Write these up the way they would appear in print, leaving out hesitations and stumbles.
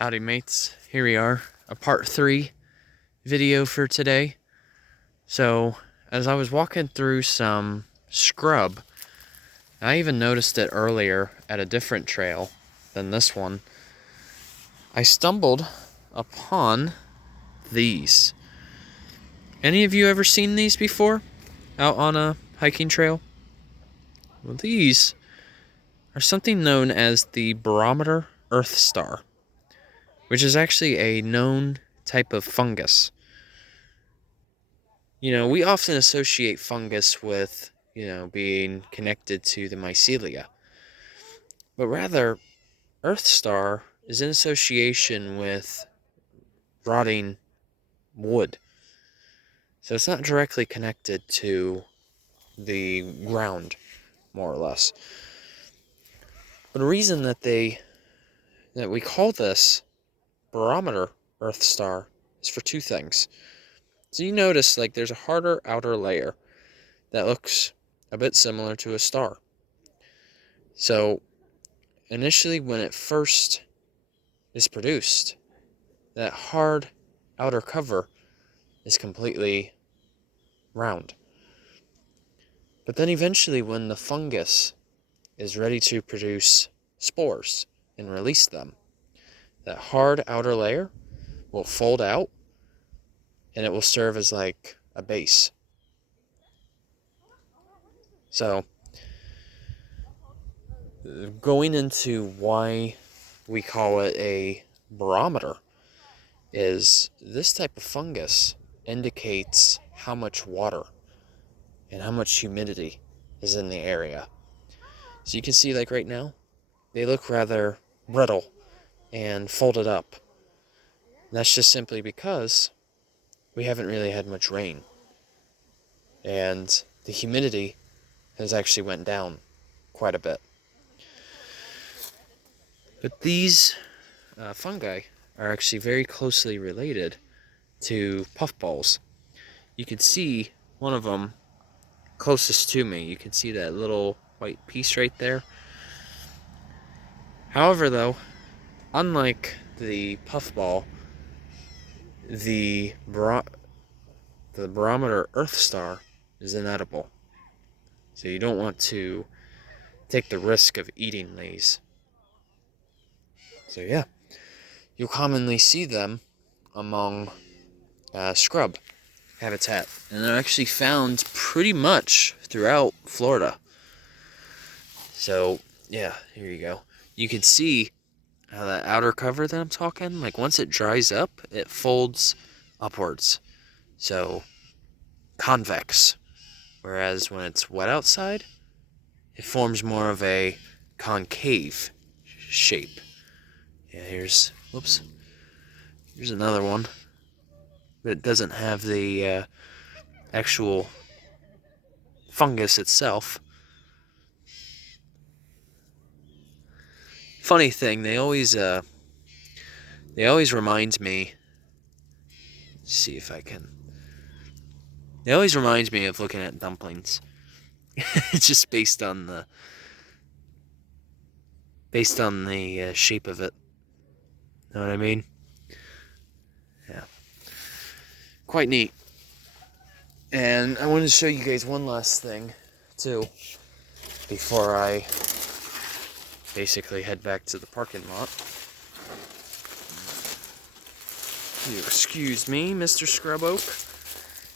Howdy mates, here we are, a part 3 video for today. So, as I was walking through some scrub, I even noticed it earlier at a different trail than this one, I stumbled upon these. Any of you ever seen these before, out on a hiking trail? Well, these are something known as the barometer Earthstar, which is actually a known type of fungus. You know, we often associate fungus with, being connected to the mycelia. But rather, Earthstar is in association with rotting wood. So it's not directly connected to the ground, more or less. But a reason that we call this barometer Earthstar is for two things. So you notice, like, there's a harder outer layer that looks a bit similar to a star. So initially, when it first is produced, that hard outer cover is completely round. But then eventually, when the fungus is ready to produce spores and release them, that hard outer layer will fold out and it will serve as like a base. So, going into why we call it a barometer is this type of fungus indicates how much water and how much humidity is in the area. So you can see, like right now, they look rather brittle and folded up. And that's just simply because we haven't really had much rain. And the humidity has actually went down quite a bit. But these fungi are actually very closely related to puffballs. You can see one of them closest to me. You can see that little white piece right there. However, though, unlike the puffball, the barometer Earthstar is inedible. So you don't want to take the risk of eating these. So yeah, you'll commonly see them among scrub habitat, and they're actually found pretty much throughout Florida. So yeah, here you go. You can see how that outer cover that I'm talking, like once it dries up, it folds upwards. So convex. Whereas when it's wet outside, it forms more of a concave shape. Yeah, here's another one. But it doesn't have the actual fungus itself. Funny thing, they always remind me. Let's see if I can. It always reminds me of looking at dumplings. It's just based on the shape of it. Know what I mean? Yeah. Quite neat. And I wanted to show you guys one last thing, too, before I basically head back to the parking lot. You excuse me, Mr. Scrub Oak.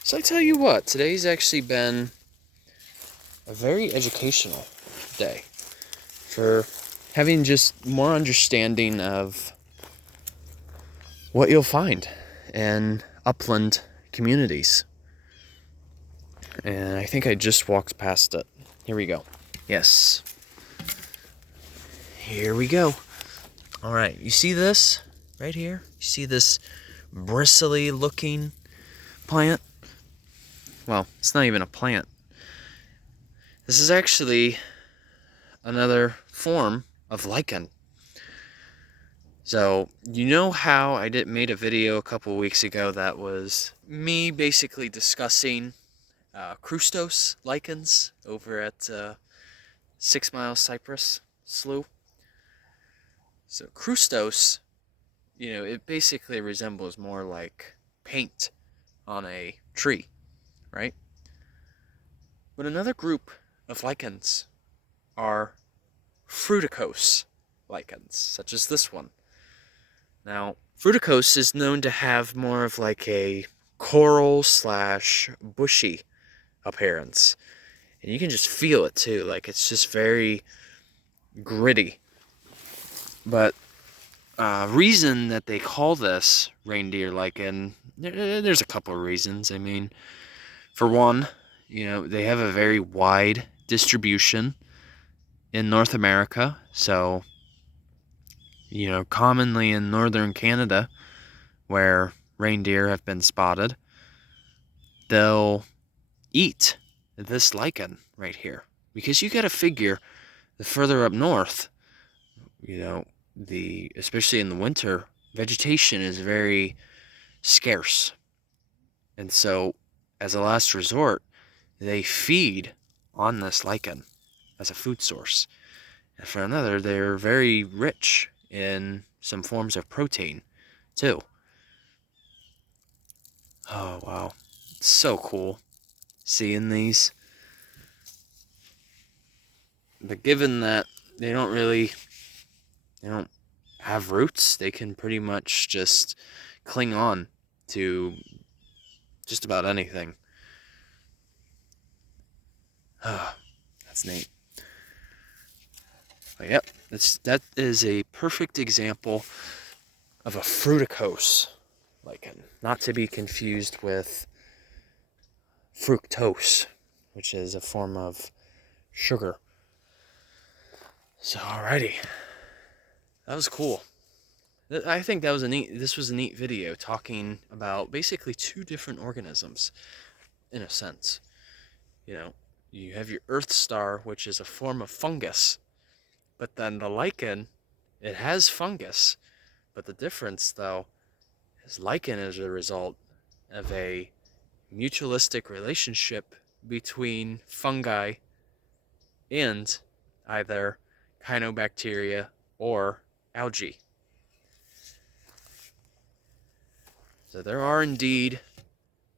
So I tell you what, today's actually been a very educational day for having just more understanding of what you'll find in upland communities. And I think I just walked past it. Here we go. Yes. Here we go. Alright, you see this right here? You see this bristly looking plant? Well, it's not even a plant. This is actually another form of lichen. So, you know how I made a video a couple weeks ago that was me basically discussing fruticose lichens over at 6 Mile Cypress Slough? So fruticose, it basically resembles more like paint on a tree, right? But another group of lichens are fruticose lichens, such as this one. Now, fruticose is known to have more of like a coral slash bushy appearance. And you can just feel it too, like it's just very gritty. But reason that they call this reindeer lichen, there's a couple of reasons. I mean, for one, they have a very wide distribution in North America. So, commonly in northern Canada, where reindeer have been spotted, they'll eat this lichen right here. Because you got to figure the further up north, especially in the winter, vegetation is very scarce. And so, as a last resort, they feed on this lichen as a food source. And for another, they're very rich in some forms of protein, too. Oh, wow. It's so cool seeing these. But given that they don't have roots, they can pretty much just cling on to just about anything. That's neat. But yep, that is a perfect example of a fruticose lichen, not to be confused with fructose, which is a form of sugar. So, alrighty, that was cool. I think this was a neat video talking about basically two different organisms, in a sense. You have your Earthstar, which is a form of fungus, but then the lichen, it has fungus, but the difference, though, is lichen is a result of a mutualistic relationship between fungi and either cyanobacteria or algae. So there are indeed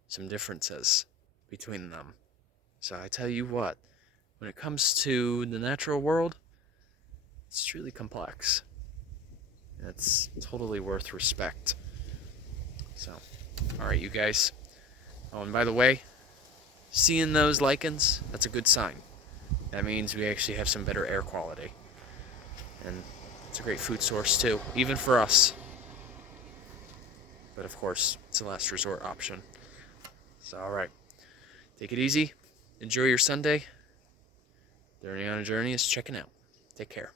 some differences between them. So I tell you what, when it comes to the natural world, it's truly complex. It's totally worth respect. So, alright, you guys. Oh, and by the way, seeing those lichens, that's a good sign. That means we actually have some better air quality. And it's a great food source too, even for us. But of course, it's a last resort option. So, alright. Take it easy. Enjoy your Sunday. Journey on a Journey is checking out. Take care.